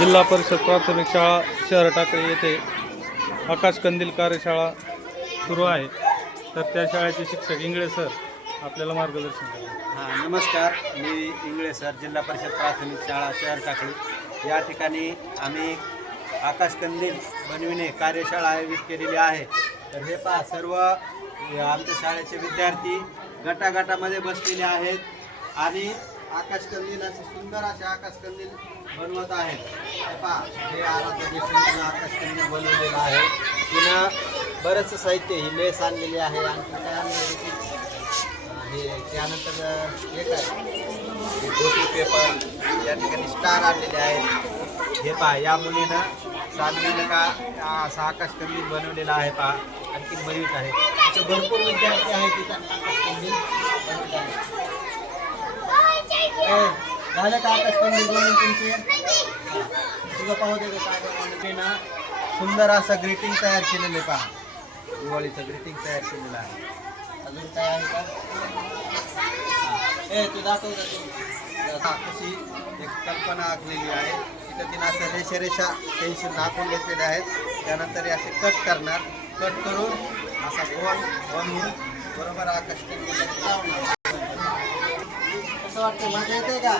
जिल्हा परिषद प्राथमिक शाळा शहर टाकळी येथे आकाश कंदील कार्यशाळा सुरू आहे. तर त्या शाळेचे शिक्षक इंगळे सर आपल्याला मार्गदर्शन करतात हां नमस्कार. मी इंगळे सर जिल्हा परिषद प्राथमिक शाळा शहर टाकळी या ठिकाणी आम्ही आकाश कंदील बनविणे कार्यशाळा आयोजित केलेली आहे. तर हे पहा सर्व आमच्या शाळेचे विद्यार्थी गटागटामध्ये बसलेले आहेत. आणि आकाश कंदील असे सुंदर असे आकाश कंदील बनवत आहेत. पहा हे आराध्य देशमुखनं आकाश कंदील बनवलेलं आहे. तिनं बरंचसं साहित्य ही मेस आणलेली आहे आणखी काय आणलेली हे त्यानंतर हे काय? धोती पेपर या ठिकाणी स्टार आणलेले आहेत. हे पहा या मुलीनं साधलेलं का असा आकाश कंदील बनवलेला आहे पहा. आणखी बरीच आहे. असं भरपूर विद्यार्थी आहेत तिथं आकाश कंदील बनवत झालं का आकाश निघून तुमचे. तुझं पाहू दे काय बनवलं ना सुंदर असं ग्रीटिंग तयार केलेलं आहे पहा. दिवाळीचं ग्रीटिंग तयार केलेलं आहे. अजून काय आहे का? ए तू दाखव कशी एक कल्पना आखलेली आहे. तिथं तिनं असं रेषा रेषा पेन्सिल दाखवून घेतलेले आहेत. त्यानंतर हे असे कट करणार. कट करून असा गोल बनवून बरोबर आकाश लावणार. कसं वाटतं. मजा येते का?